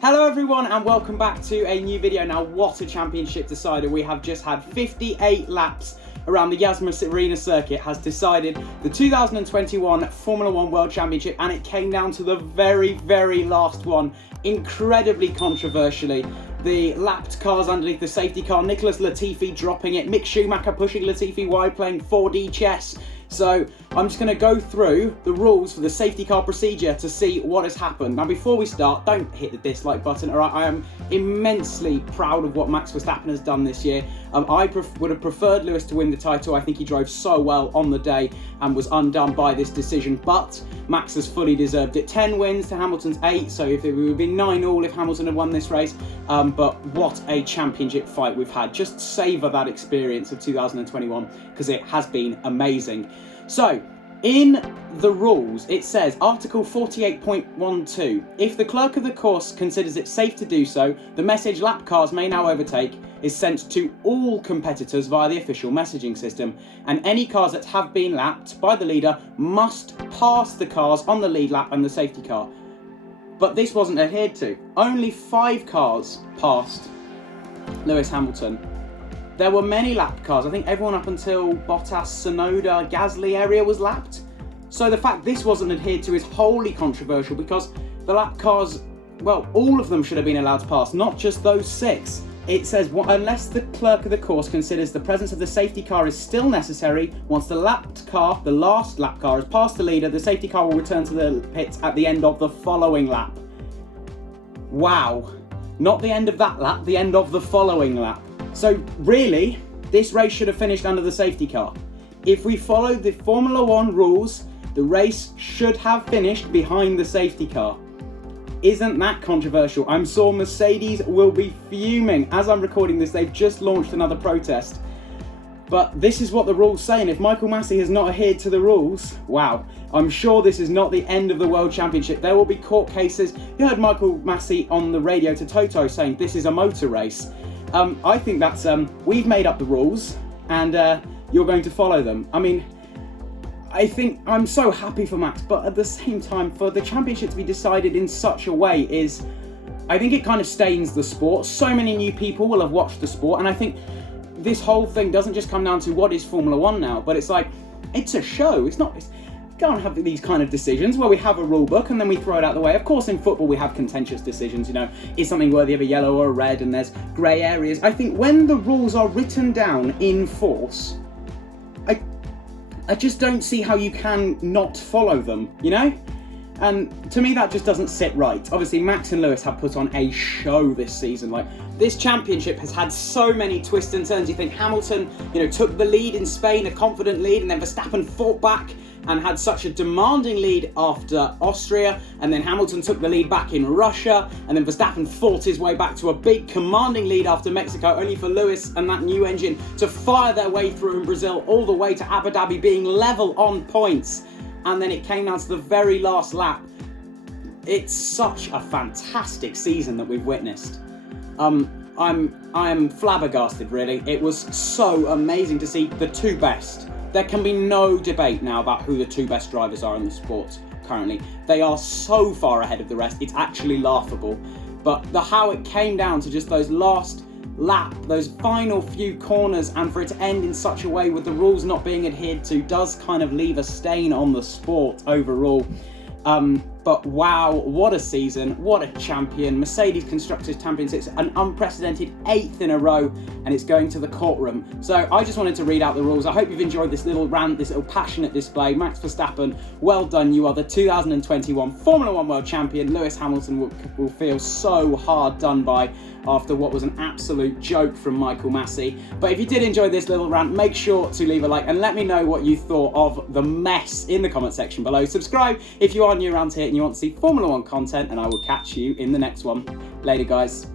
Hello everyone and welcome back to a new video. Now what a championship decider. We have just had 58 laps around the Yas Marina circuit has decided the 2021 Formula 1 World Championship, and it came down to the very last one, incredibly controversially. The lapped cars underneath the safety car, Nicholas Latifi dropping it, Mick Schumacher pushing Latifi wide, playing 4D chess. So I'm just going to go through the rules for the safety car procedure to see what has happened. Now before we start, don't hit the dislike button, alright? I am immensely proud of what Max Verstappen has done this year. I would have preferred Lewis to win the title. I think he drove so well on the day and was undone by this decision, but Max has fully deserved it. 10 wins to Hamilton's 8, so if it would have been 9-all if Hamilton had won this race. But what a championship fight we've had. Just savour that experience of 2021 because it has been amazing. So, in the rules, it says, Article 48.12, if the clerk of the course considers it safe to do so, the message lap cars may now overtake is sent to all competitors via the official messaging system, and any cars that have been lapped by the leader must pass the cars on the lead lap and the safety car. But this wasn't adhered to. Only 5 cars passed Lewis Hamilton. There were many lapped cars. I think everyone up until Bottas, Sonoda, Gasly area was lapped. So the fact this wasn't adhered to is wholly controversial because the lapped cars, well, all of them should have been allowed to pass, not just those 6. It says, unless the clerk of the course considers the presence of the safety car is still necessary, once the lapped car, the last lap car, has passed the leader, the safety car will return to the pits at the end of the following lap. Wow. Not the end of that lap, the end of the following lap. So really, this race should have finished under the safety car. If we followed the Formula 1 rules, the race should have finished behind the safety car. Isn't that controversial? I'm sure Mercedes will be fuming. As I'm recording this, they've just launched another protest. But this is what the rules say, and if Michael Masi has not adhered to the rules, wow, I'm sure this is not the end of the World Championship. There will be court cases. You heard Michael Masi on the radio to Toto saying this is a motor race. I think that's, we've made up the rules and you're going to follow them. I mean, I think I'm so happy for Max, but at the same time, for the championship to be decided in such a way is, I think it kind of stains the sport. So many new people will have watched the sport, and I think this whole thing doesn't just come down to what is Formula 1 now, but it's like, it's a show. It's not, can't have these kind of decisions where we have a rule book and then we throw it out the way. Of course, in football, we have contentious decisions, you know, is something worthy of a yellow or a red, and there's grey areas. I think when the rules are written down in force, I just don't see how you can not follow them, you know? And to me, that just doesn't sit right. Obviously, Max and Lewis have put on a show this season. Like, this championship has had so many twists and turns. You think Hamilton, you know, took the lead in Spain, a confident lead, and then Verstappen fought back and had such a demanding lead after Austria, and then Hamilton took the lead back in Russia, and then Verstappen fought his way back to a big commanding lead after Mexico, only for Lewis and that new engine to fire their way through in Brazil all the way to Abu Dhabi being level on points. And then it came down to the very last lap. It's such a fantastic season that we've witnessed. I'm flabbergasted, really. It was so amazing to see the 2 best. There can be no debate now about who the 2 best drivers are in the sport currently. They are so far ahead of the rest, it's actually laughable. But how it came down to just those last lap, those final few corners, and for it to end in such a way with the rules not being adhered to does kind of leave a stain on the sport overall. But wow, what a season, what a champion. Mercedes Constructors Championships, an unprecedented 8th in a row, and it's going to the courtroom. So I just wanted to read out the rules. I hope you've enjoyed this little rant, this little passionate display. Max Verstappen, well done. You are the 2021 Formula 1 World Champion. Lewis Hamilton will feel so hard done by after what was an absolute joke from Michael Masi. But if you did enjoy this little rant, make sure to leave a like and let me know what you thought of the mess in the comment section below. Subscribe if you are new around here and you want to see Formula 1 content, and I will catch you in the next one. Later, guys.